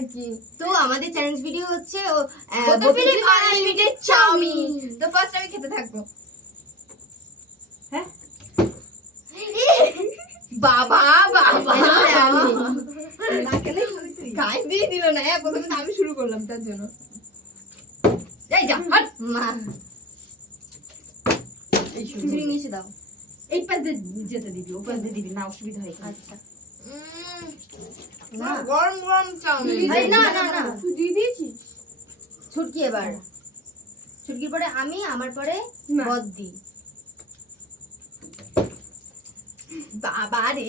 নাকি তো আমাদের চ্যালেঞ্জ ভিডিও হচ্ছে আনলিমিটেড চাউমিন। তো ফার্স্ট আমি খেতে থাকব। হ্যাঁ? বাবা বাবা। খাই দিয়ে দিল না। হ্যাঁ প্রথমে আমি শুরু করলাম তার জন্য। এই যা হাট। মা। এই দাও। এই পাশ দিয়ে যেতে দিবি ও পাশ দিয়ে দিবি না অসুবিধা হয়। আচ্ছা। না গরম গরম চাউমিন। আরে না না না। তুই দিয়ে দিয়েছিস? ছুটকি এবার। ছুটকির পরে আমি আমার পরে না। বদ্দি। বাবা রে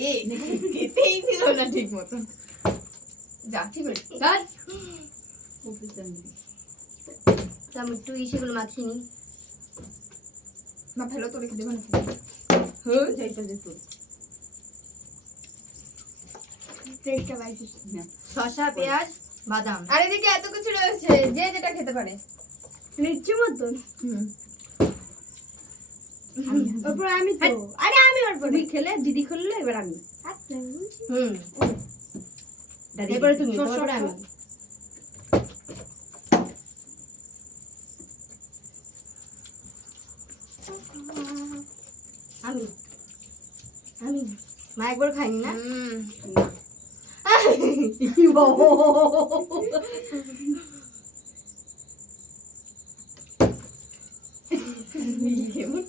খেতেই দিল না ঠিক মতো যা ঠিক আছে আমি একটু সেগুলো মাখিয়ে নিই। মা ফেলো তো রেখে দেবো না। হ্যাঁ। যাই পাশ দিয়ে তোর। না। শসা পেঁয়াজ বাদাম। আর এদিকে এত কিছু রয়েছে যে যেটা খেতে পারে। লিচু মতন? ওপর আমি তো। আরে আমি ওর পরে খেলে দিদি খেললে এবার আমি। হুম। দাদি এরপরে তুমি সর, তোমার সর, পরে আমি। আমি। আমি। মা একবার খাইনি না?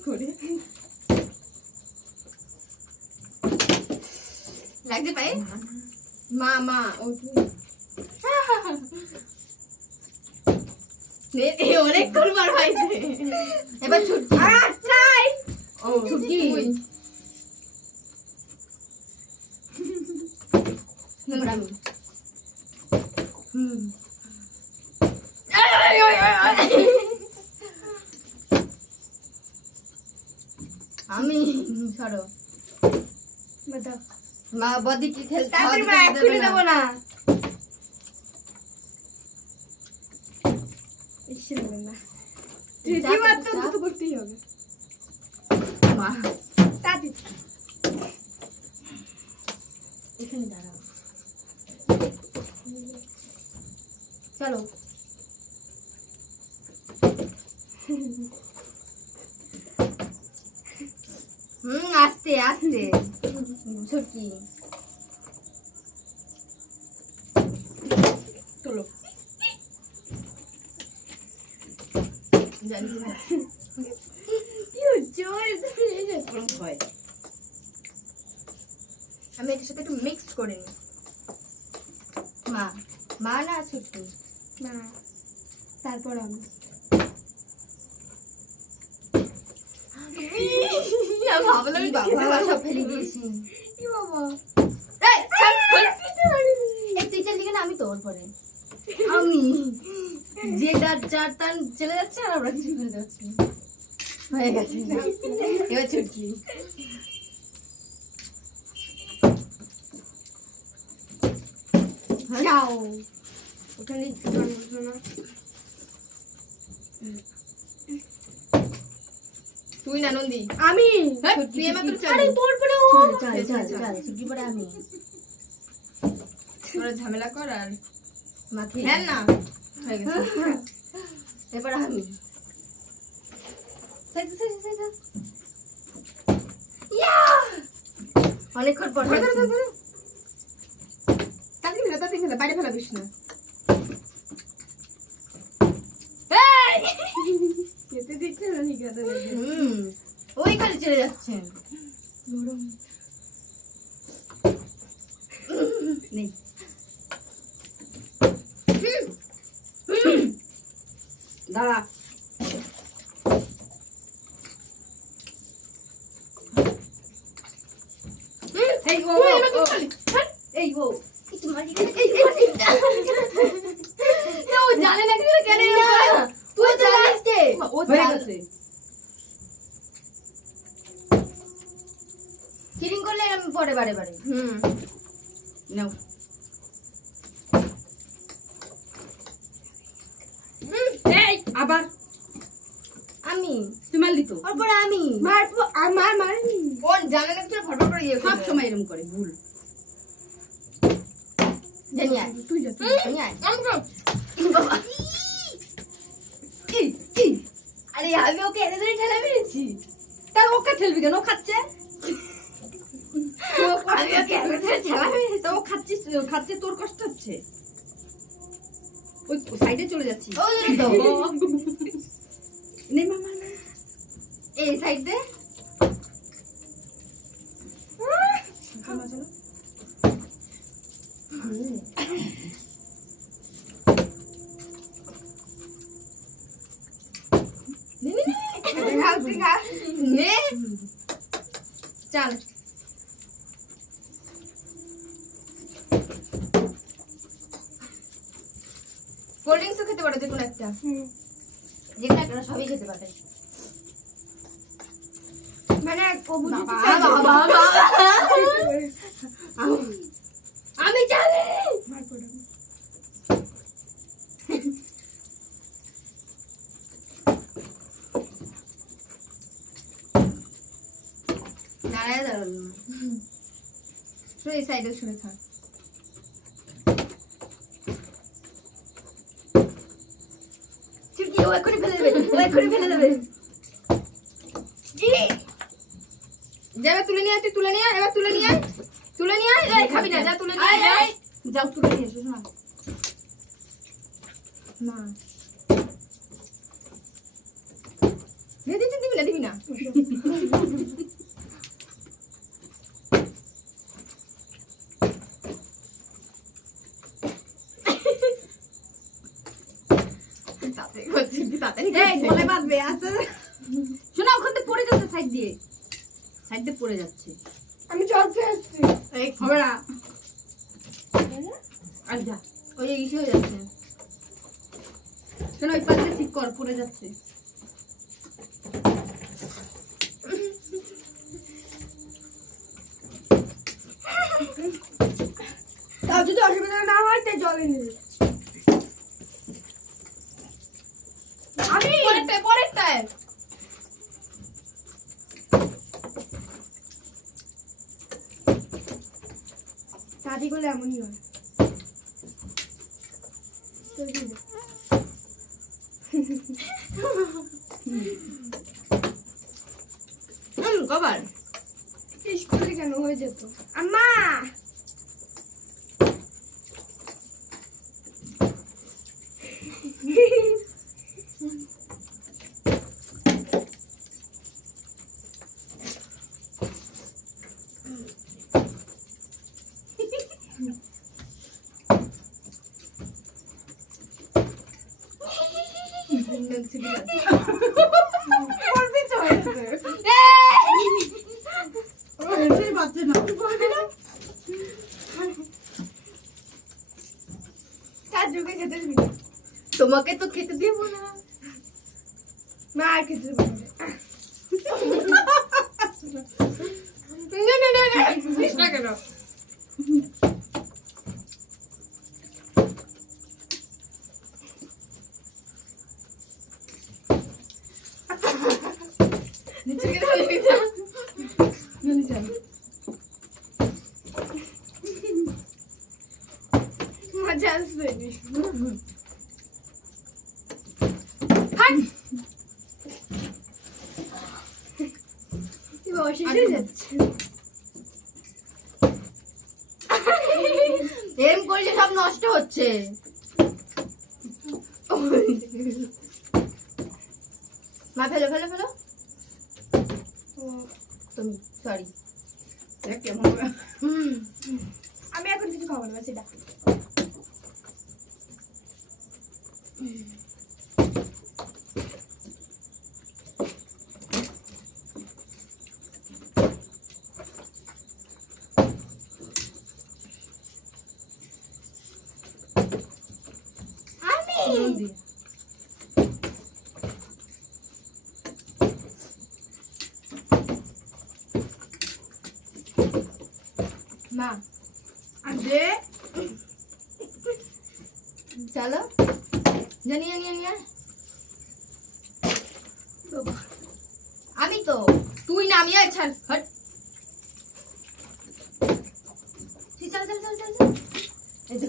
করে লাগছে পায়ে মা মা ও বার হয়েছে এবার ছুটকি চাই ও ছুটকি। তুই। আমি সরো। মা বদি কি খেল তাড়াতাড়ি মা এক্ষুনি দেবো না। ইচ্ছে হবে না। তৃতীয়বার তো করতেই হবে। মা। তাতে এখানে দাঁড়াও। চলো। হুম, আস্তে আস্তে। হয়। আমি এটার সাথে একটু মিক্সড করে নিই। মা মা না ছুটকি না তারপর আমি। তোর পরে। যে যার চলে যাচ্ছে আর আমরা কিছু করে যাচ্ছি। হয়ে গেছে। এবার ছুটকি যাও। ওখানে পারব না। তুই না নন্দী? আমি! হ্যাঁ, তুই আরে তোর পরে ও! চল চল চল ছুটকি পরে আমি। তোরা ঝামেলা কর আর মাখি হ্যাঁ না। হয়ে গেছে। এবার আমি। অনেকক্ষণ পর। তাড়াতাড়ি ফেলে, তাড়াতাড়ি ফেলে, বাইরে ফেলাবিস না। এই! খেতে দিচ্ছে না? ঠিক আছে হুম। ওই চলে যাচ্ছে। নেই। দাঁড়া। এই ও। এই ও এই ও জানে না কেন? তুই তো লাস্টে ও হয়ে জানে- চিটিং করলে এরকম পরে বারে বারে। হুম। নাও। আবার। আমি। তুই মারলি তো। ওর পরে আমি। মার আমার মারিনি ও জানে না কিন্তু ফটো করে ইয়ে সব। সময় এরকম করে ভুল। জানি তুই যা তুই জানি আমি খাব। বাবা কি কি আরে আমি ওকে এনে ধরে ঠেলা মেরেছি। তা ওকে ঠেলবি কেন? ও খাচ্ছে? আমি ওকে এনে ধরে ঠেলা মেরেছি। তা ও খাচ্ছিস খাচ্ছে তোর কষ্ট হচ্ছে। ওই সাইডে চলে যাচ্ছি। নে মামা এই সাইড। দে চলো। চলো নে নে নে তুই খা, তুই খা। নে চল কোল্ড ড্রিঙ্কসও খেতে পারো যে কোনো একটা যেখানে একটা সবই খেতে পারে মানে বাবা, বাবা বাবা আমি জানি দাঁড়ায় দাঁড়াল। না শুধু এই সাইডে শুনে থাক। ও এক্ষুনি ফেলে দেবে ও এক্ষুনি ফেলে দেবে। যা তুলে নিয়ে তুই তুলে নিয়ে এবার তুলে নিয়ে তুলে নিয়ে এই খাবি না যা তুলে নিয়ে যাও তুলে নিয়ে এসো না না দিবি না দিবি না তাড়াতাড়ি করছি, একটু তাড়াতাড়ি এই শোনা ওখান থেকে পড়ে যাচ্ছে সাইড দিয়ে। সাইড দিয়ে পড়ে যাচ্ছে। আমি চলতে আসছি। এই, হবে না। আর যা ওই ইসে হয়ে যাচ্ছে। শোনা ওই পাশে ঠিক কর পড়ে যাচ্ছে। তাও যদি অসুবিধা না হয় তাই জল এনে দিচ্ছি আমি পরেরটায় পরেরটায়। দাদি করলে এমনই হয়। কবার? কেন হয়ে যেত? আম্মা করবি তো হেঁটেই পাচ্ছে না তার যুগে খেতে দিবি না। তোমাকে তো খেতে দেবো না মা আর খেতে দিবি না। না না না না দিস না কেন নিচে গিয়ে ধরে নিচে। এরম করে সব নষ্ট হচ্ছে। মা ফেলো ফেলো ফেলো। তুমি সরি কেমন। আমি এখন কিছু খাব না সেটা নুন দিয়ে। মা আর দে চলো জানিয়ে নিয়ে নিয়ে আমি তো তুই না আমি ছাড় হট। চল চল চল চল চল। এই তো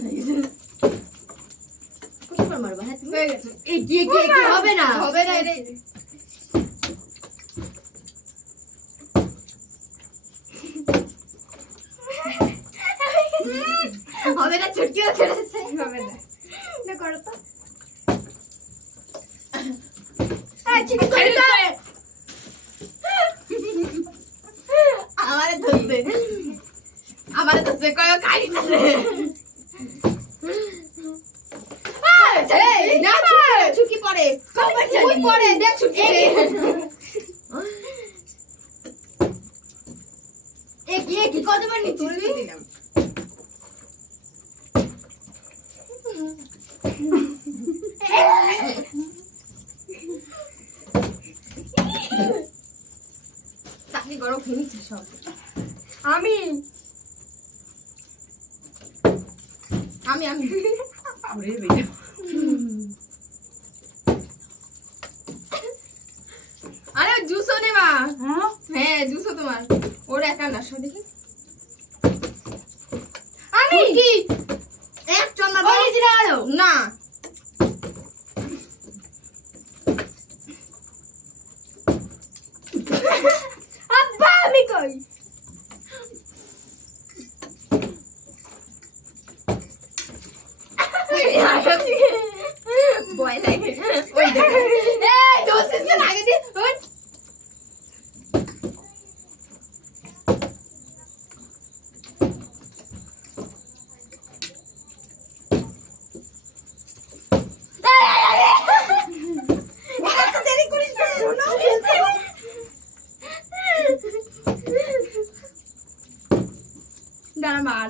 হয়ে মারবা? হ্যাঁ হয়ে গেছে। এই হবে না। হবে না রে। হবে না ছুটকিও খেলেছে। হবে না। না করো তো আমারে ধরছে ছুটকি পড়ে পড়ে দেখ ছুটকি এ গিয়ে কি কতবার নিচ্ছিস তুই দিলাম আমি আমি আমি। আরে জুসও হ্যাঁ? হ্যাঁ জুসও তোমার। ওর একা না সব দেখি। আমি! কি এক চন্না অরিজিনাল না। আব্বা আমি কই? ভয় লাগে ওই দেখো এই দোষিস আগে দি ওই দাঁড়া মার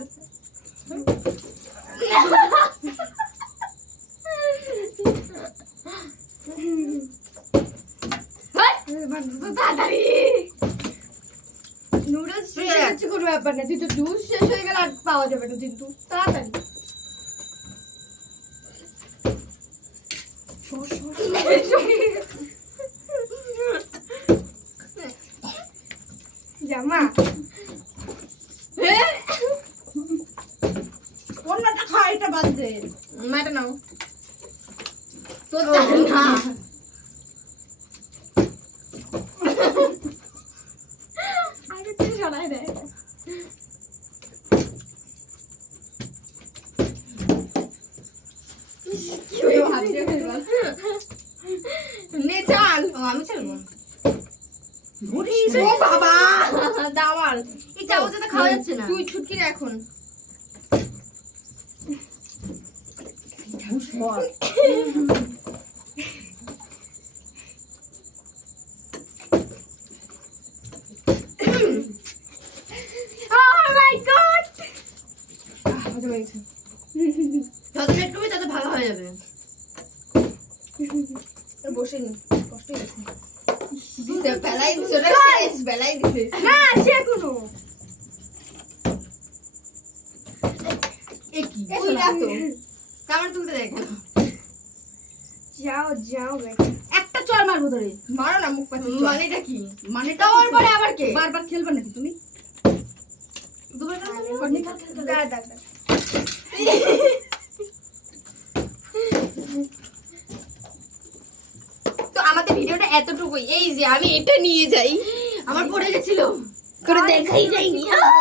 তাড়াতাড়ি নুডলস শেষ হয়ে যাচ্ছে না জুস শেষ হয়ে গেলে আর পাওয়া যাবে না কিন্তু তাড়াতাড়ি। জামা অন্যটা খা এটা বাদ দে। মাটা নাও। তো না আগে তুই শোনাই দে নে চাল ও ও বাবা! দাওয়াল এই চামচে তো খাওয়া যাচ্ছে না। তুই ছুটকি রে এখন Oh। যত লেট করবে তত ভালো হয়ে যাবে। বসে নি কষ্ট দিছে বেলাই দিছে ওটা শেষ বেলাই দিছে না আছে এখনও। এ কি? তো। কামড় তুলতে দেখ যাও যাও একটা চর মারবো ধরে। মারো না মুখ পাচ্ছি মানেটা কি? মানেটা তোর পরে আবার কে? বারবার খেলবে নাকি তুমি? দুবার। দাঁড়া দাঁড়া তো আমাদের ভিডিওটা এতটুকুই। এই যে আমি এটা নিয়ে যাই। আমার পড়ে গেছিল। করে দেখাই যায়নি। আহ!